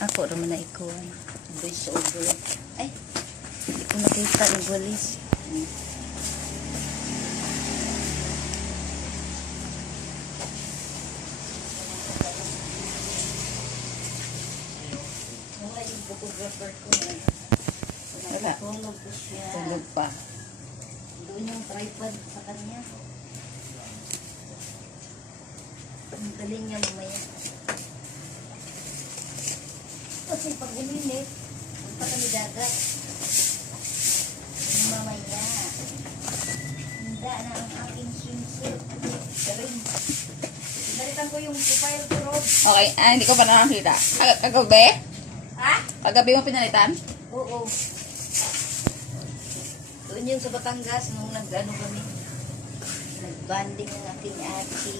Ako naman na ikuan. Voice over. Ay, hindi ko nakita yung walis. Wala yung photographer ko. Wala. Tulog ko siya. Tulog pa. Doon yung tripod sa kanya. Ang galing niya mamaya. Kasi pag uminit, pa kami dagat. Mamaya. Handa na ang aking swimsuit. Galing. Pinalitan ko yung profile ko, Rob. Okay, hindi ko pa nakakita. Kagabi? Ha? Kagabi mo pinalitan? Oo. Doon yun sa Batangas nung nag-ano kami. Nag-banding ng aking achi.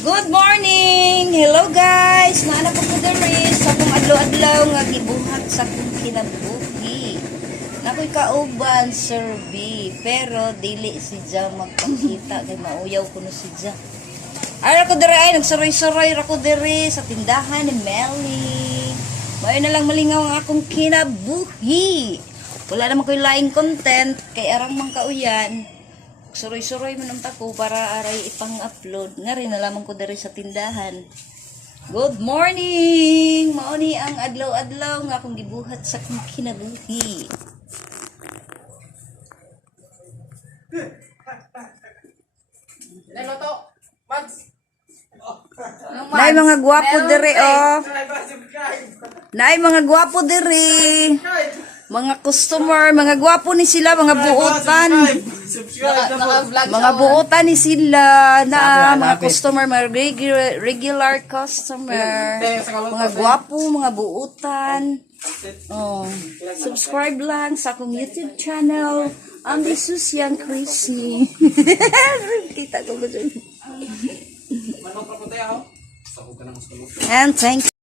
Good morning! Hello guys! Naana po ko diri sa kong adlaw-adlaw nga gibuhat sa kong kinabuhi. Nakoy kauban, Sir B. Pero dili si Ja magpakita kay mauyaw ko no si Ja. Ay ako diri ay nagsaroy-saroy ako diri sa tindahan ni Melly. May na lang malingaw ang akong kinabuhi. Wala naman ko'y laing content kay arang mang kauyan. Suroy-suroy man ang tako para aray ipang-upload. Nga rin nalaman ko diri sa tindahan. Good morning! Mauni ang adlaw-adlaw nga akong gibuhat sa akong kinabuhi. Nay mga gwapo diri oh. Nay mga gwapo diri. Mga customer, mga gwapo ni sila, mga buotan. Mga buotan ni sila na mga customer, mga regular customer. Mga gwapo, mga buotan. Oh, subscribe lang sa akong YouTube channel, Ambi Susian Chrissy. Kita ko ba dyan? And thank you.